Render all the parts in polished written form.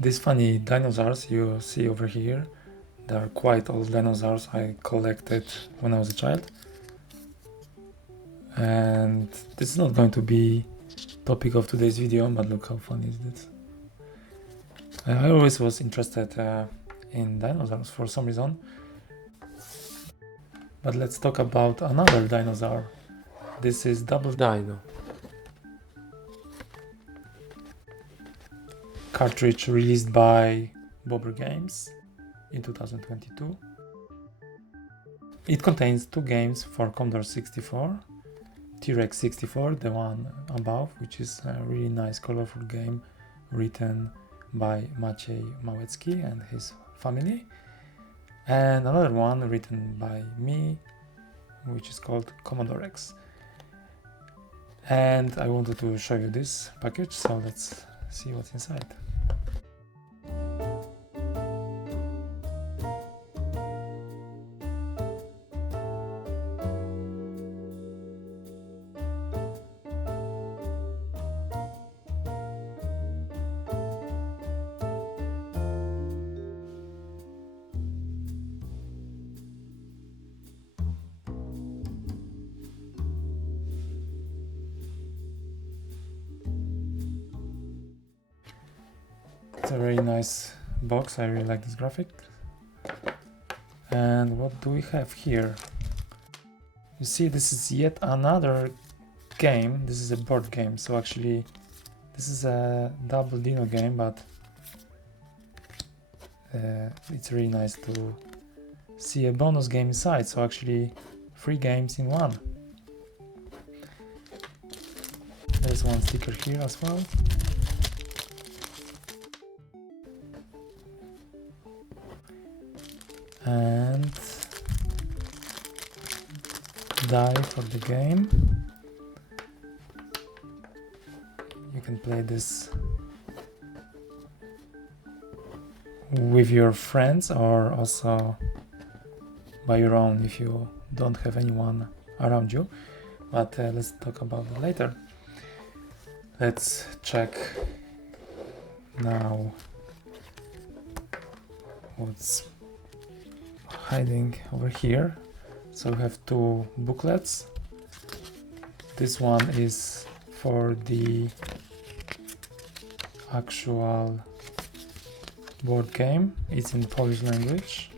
These funny dinosaurs you see over here, they are quite old dinosaurs I collected when I was a child. And this is not going to be topic of today's video, but look how funny is this. I always was interested in dinosaurs for some reason. But let's talk about another dinosaur. This is Double Dino. Cartridge released by Bobr Games in 2022. It contains 2 games for Commodore 64. T-Rex 64, the one above, which is a really nice colorful game written by Maciej Małecki and his family. And another one written by me, which is called CommodoRex. And I wanted to show you this package, so let's see what's inside. It's a very nice box, I really like this graphic. And what do we have here? You see, this is yet another game. This is a board game, so actually this is a double Dino game, but it's really nice to see a bonus game inside, so actually 3 games in one. There's one sticker here as well. And die for the game. You can play this with your friends or also by your own if you don't have anyone around you, but let's talk about it later. Let's check now what's hiding over here. So we have 2 booklets. This one is for the actual board game. It's in Polish language.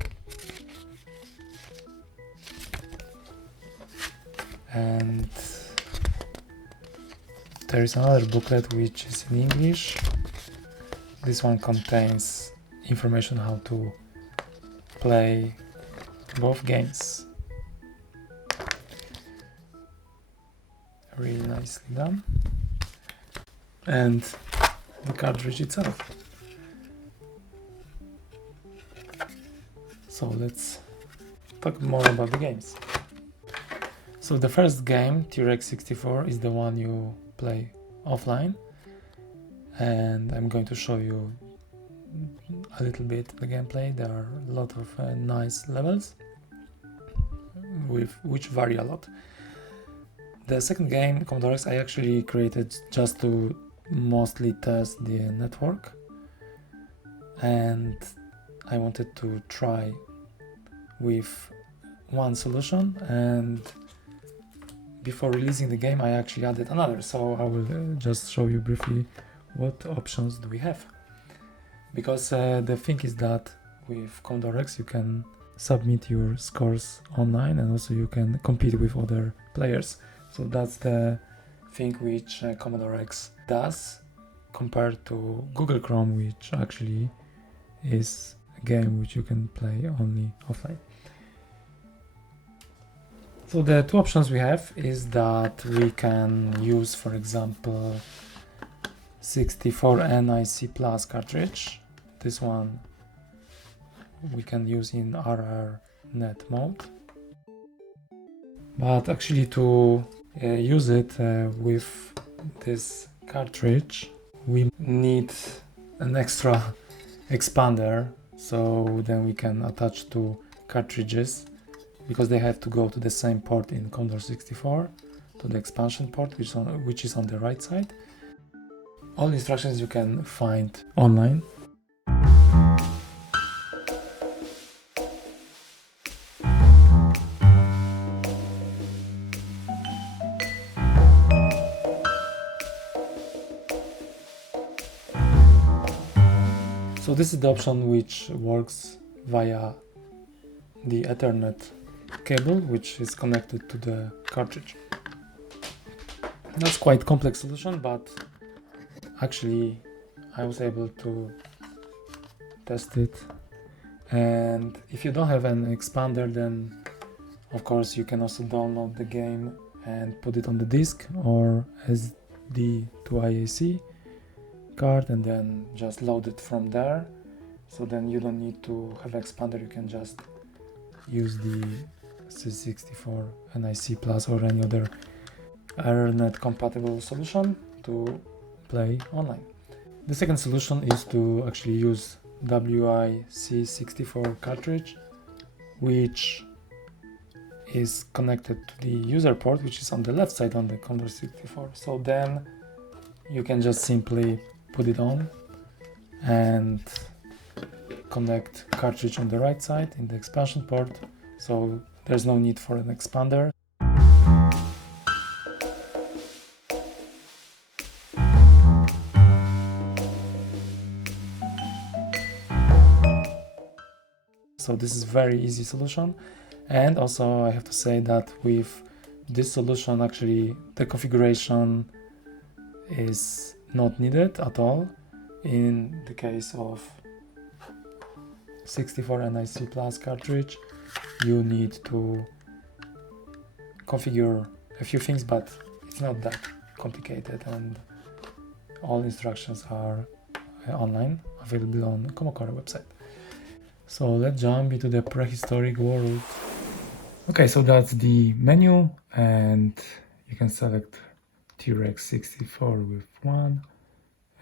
And there is another booklet which is in English. This one contains information how to play both games. Really nicely done. And the cartridge itself. So let's talk more about the games. So the first game, T-Rex 64, is the one you play offline, and I'm going to show you a little bit the gameplay. There are a lot of nice levels which vary a lot. The second game, CommodoRex, I actually created just to mostly test the network, and I wanted to try with one solution, and before releasing the game I actually added another, so I will just show you briefly what options do we have. Because the thing is that with CommodoRex you can submit your scores online, and also you can compete with other players. So that's the thing which CommodoRex does compared to Google Chrome, which actually is a game which you can play only offline. So the 2 options we have is that we can use, for example, 64 NIC Plus cartridge. This one we can use in RRNet mode. But actually to use it with this cartridge we need an extra expander, so then we can attach 2 cartridges, because they have to go to the same port in Commodore 64, to the expansion port which is on the right side. All instructions you can find online. So this is the option which works via the Ethernet cable, which is connected to the cartridge. That's quite complex solution, but actually I was able to test it. And if you don't have an expander, then of course you can also download the game and put it on the disk or SD to IAC card and then just load it from there. So then you don't need to have expander, you can just use the C64 NIC Plus or any other Ethernet compatible solution to play online. The second solution is to actually use WIC64 cartridge, which is connected to the user port, which is on the left side on the Commodore 64. So then you can just simply put it on and connect cartridge on the right side in the expansion port, so there's no need for an expander. So this is very easy solution, and also I have to say that with this solution actually the configuration is not needed at all. In the case of 64 NIC Plus cartridge, you need to configure a few things, but it's not that complicated, and all instructions are online, available on the Commocore website. So let's jump into the prehistoric world. Okay, so that's the menu, and you can select T-Rex 64 with 1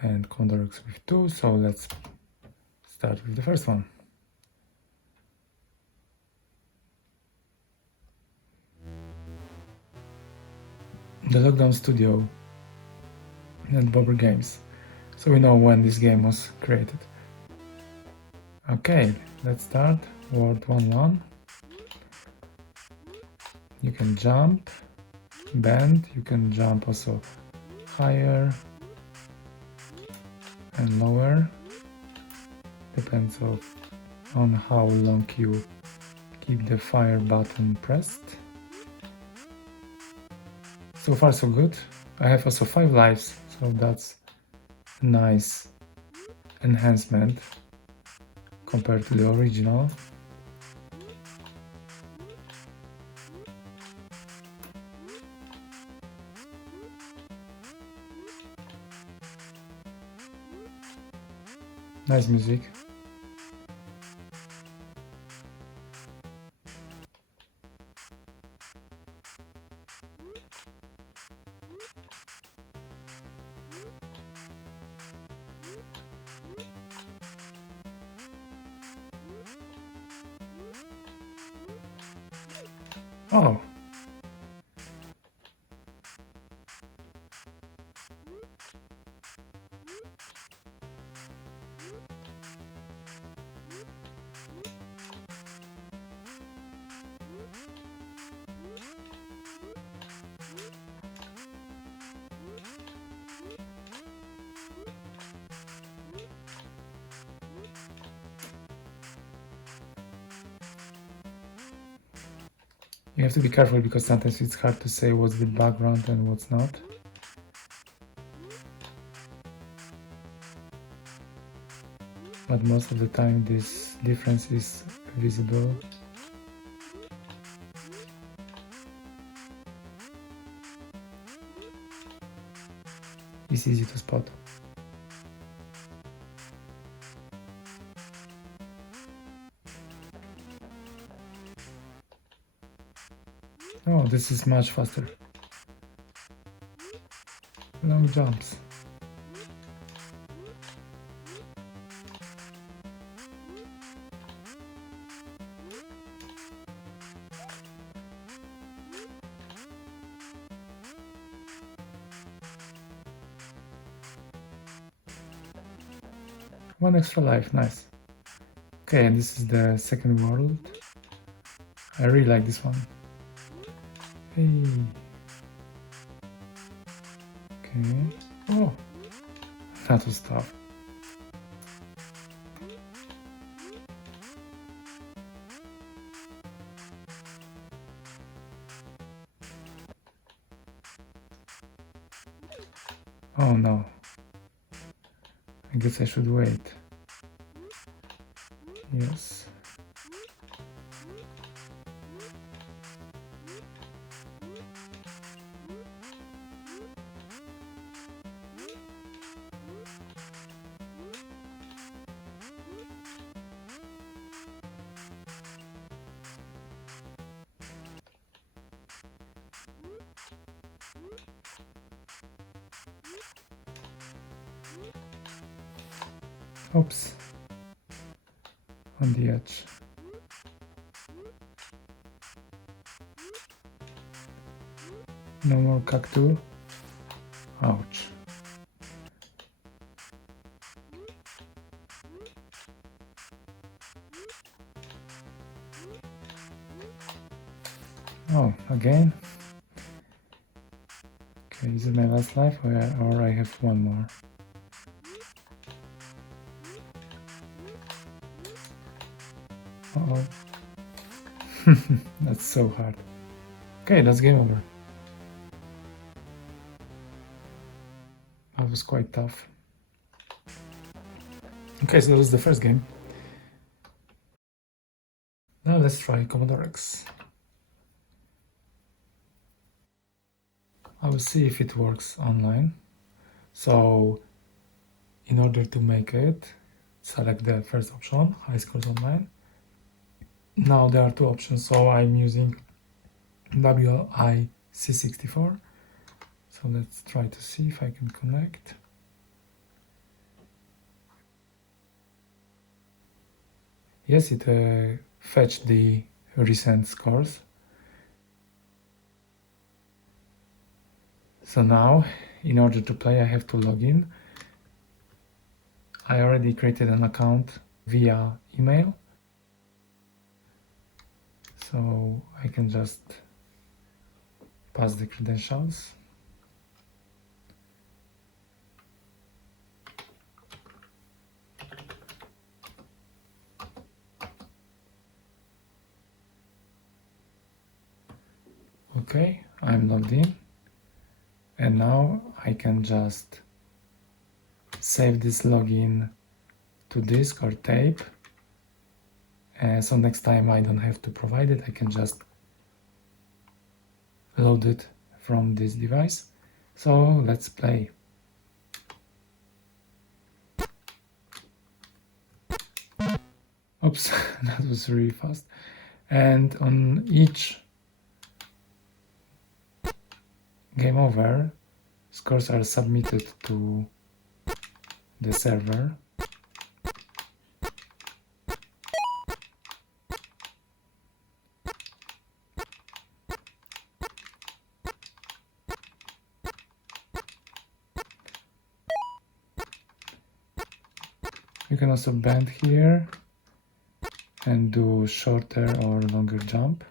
and CommodoRex with 2. So let's start with the first one. The Lockdown Studio and Bobr Games. So we know when this game was created. Okay, let's start. World 1-1. You can jump, bend, you can jump also higher and lower. Depends on how long you keep the fire button pressed. So far so good. I have also 5 lives, so that's a nice enhancement compared to the original. Nice music. Oh. You have to be careful because sometimes it's hard to say what's the background and what's not. But most of the time this difference is visible. It's easy to spot. Oh, this is much faster. Long jumps. One extra life, nice. Okay, and this is the second world. I really like this one. Hey. Okay. Oh, that was tough. Oh no. I guess I should wait. Yes. Oops. On the edge. No more cactus. Ouch. Oh, again? Okay, is it my last life or I have one more? Uh-oh. That's so hard. Okay, that's game over. That was quite tough. Okay, so that was the first game. Now let's try CommodoRex. I will see if it works online. So in order to make it, select the first option, high scores online. Now there are two options, so I'm using WIC64. So let's try to see if I can connect. Yes, it fetched the recent scores. So now, in order to play, I have to log in. I already created an account via email. So I can just pass the credentials. Okay, I'm logged in. And now I can just save this login to disk or tape. So next time I don't have to provide it, I can just load it from this device. So let's play. Oops, that was really fast. And on each game over, scores are submitted to the server. You can also bend here and do shorter or longer jump.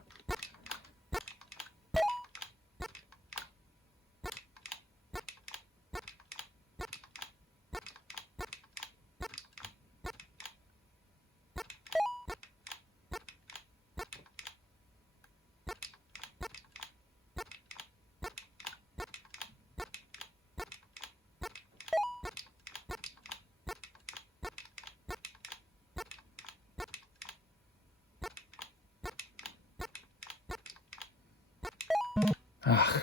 Ach.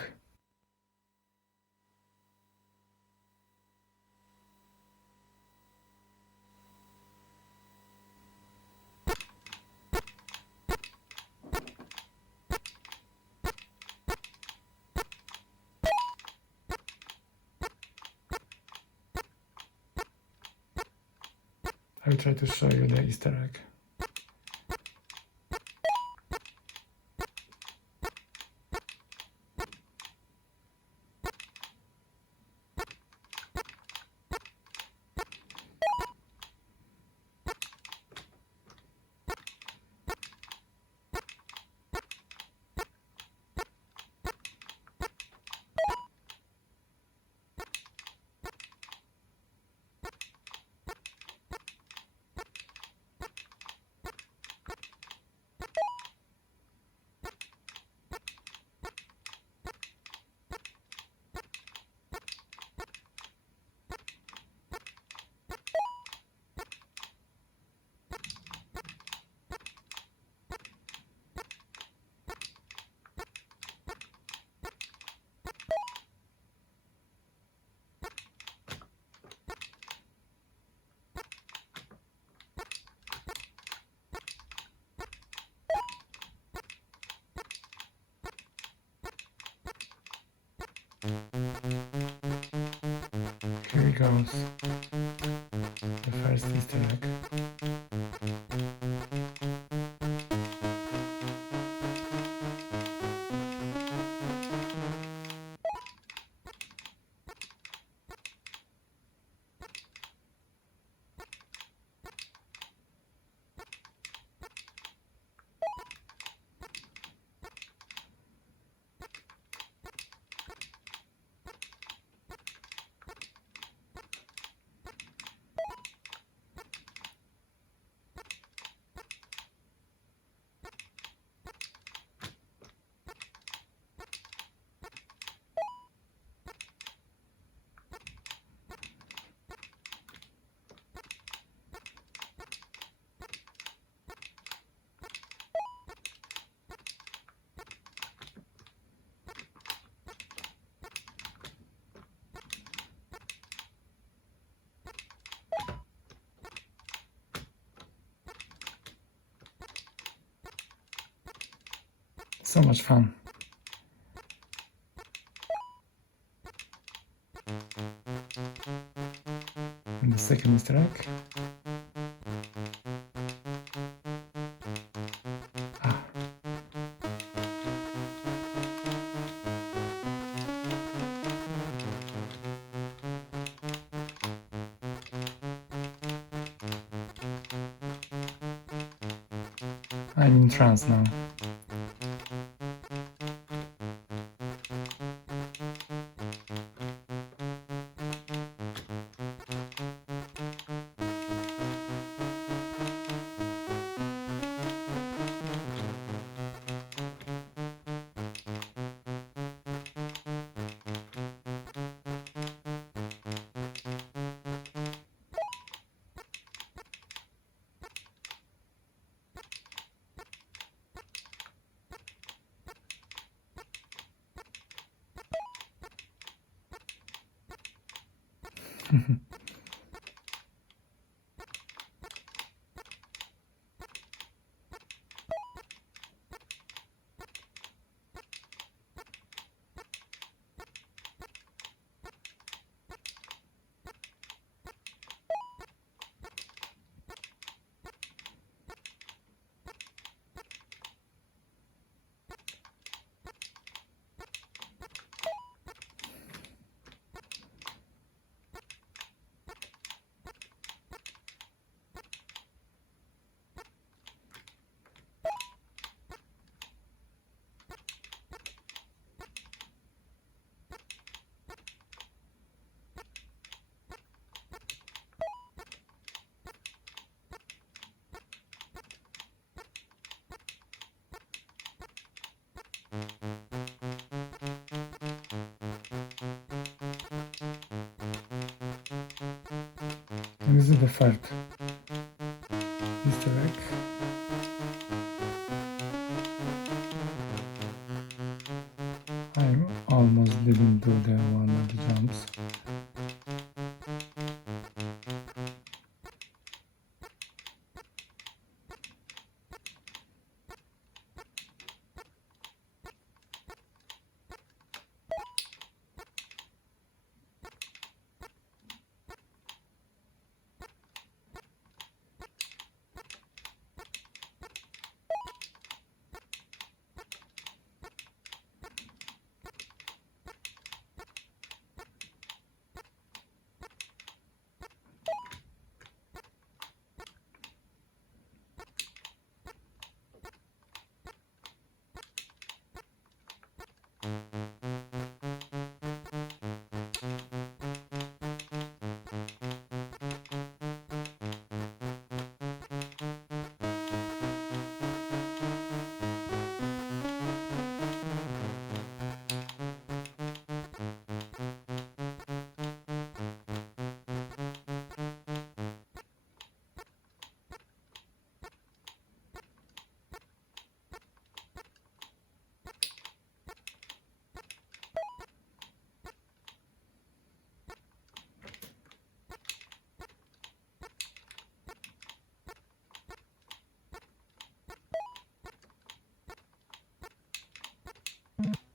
I will try to show you the Easter egg. goes the first Easter egg. So much fun. And the second Easter egg. Ah. I'm in trance now. And this is the third Easter egg. I almost didn't do the one of the jumps.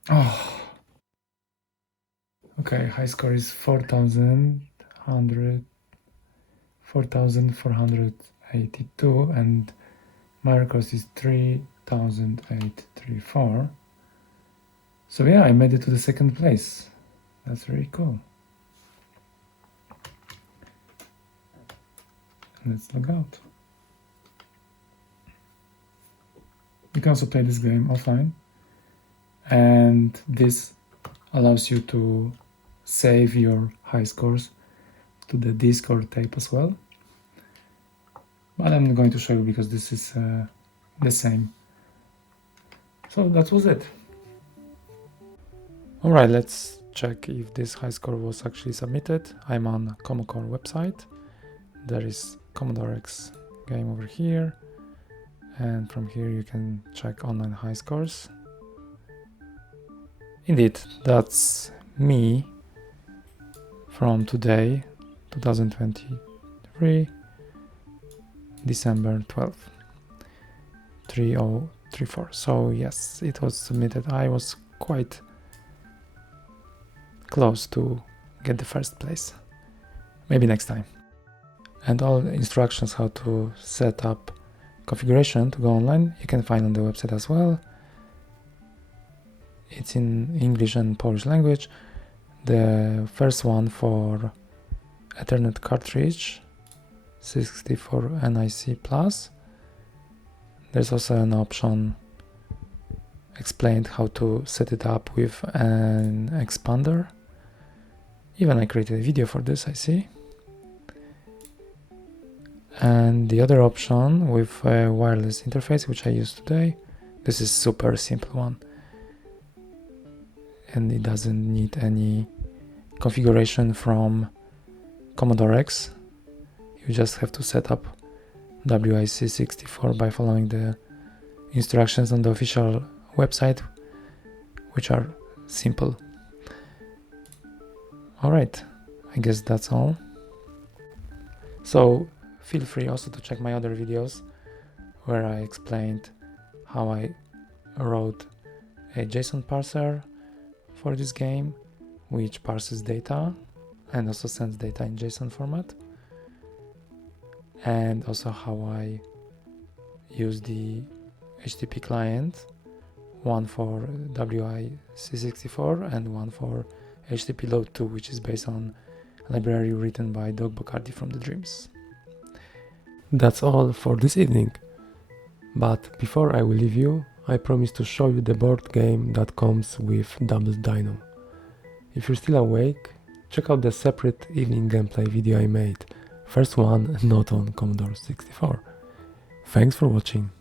Oh. Okay, high score is 4,000. 4,482 and my record is 3,834. So yeah, I made it to the second place. That's really cool. Let's log out. You can also play this game offline, and this allows you to save your high scores to the Discord tape as well. But I'm not going to show you because this is the same. So that was it. Alright, let's check if this high score was actually submitted. I'm on Commocore website. There is CommodoRex game over here. And from here you can check online high scores. Indeed, that's me from today, 2023, December 12th, 3034. So yes, it was submitted. I was quite close to get the first place. Maybe next time. And all the instructions how to set up configuration to go online you can find on the website as well. It's in English and Polish language. The first one for Ethernet cartridge 64 NIC plus. There's also an option explained how to set it up with an expander. Even I created a video for this, I see. And the other option with a wireless interface, which I use today, this is super simple one. And it doesn't need any configuration from CommodoRex. You just have to set up WIC64 by following the instructions on the official website, which are simple. Alright, I guess that's all. So feel free also to check my other videos where I explained how I wrote a JSON parser for this game, which parses data and also sends data in JSON format, and also how I use the HTTP client, one for WIC64 and one for HTTP load 2, which is based on a library written by Doug Bacardi from the Dreams. That's all for this evening, but before I will leave you, I promise to show you the board game that comes with Double Dino. If you're still awake, check out the separate evening gameplay video I made, first one not on Commodore 64. Thanks for watching.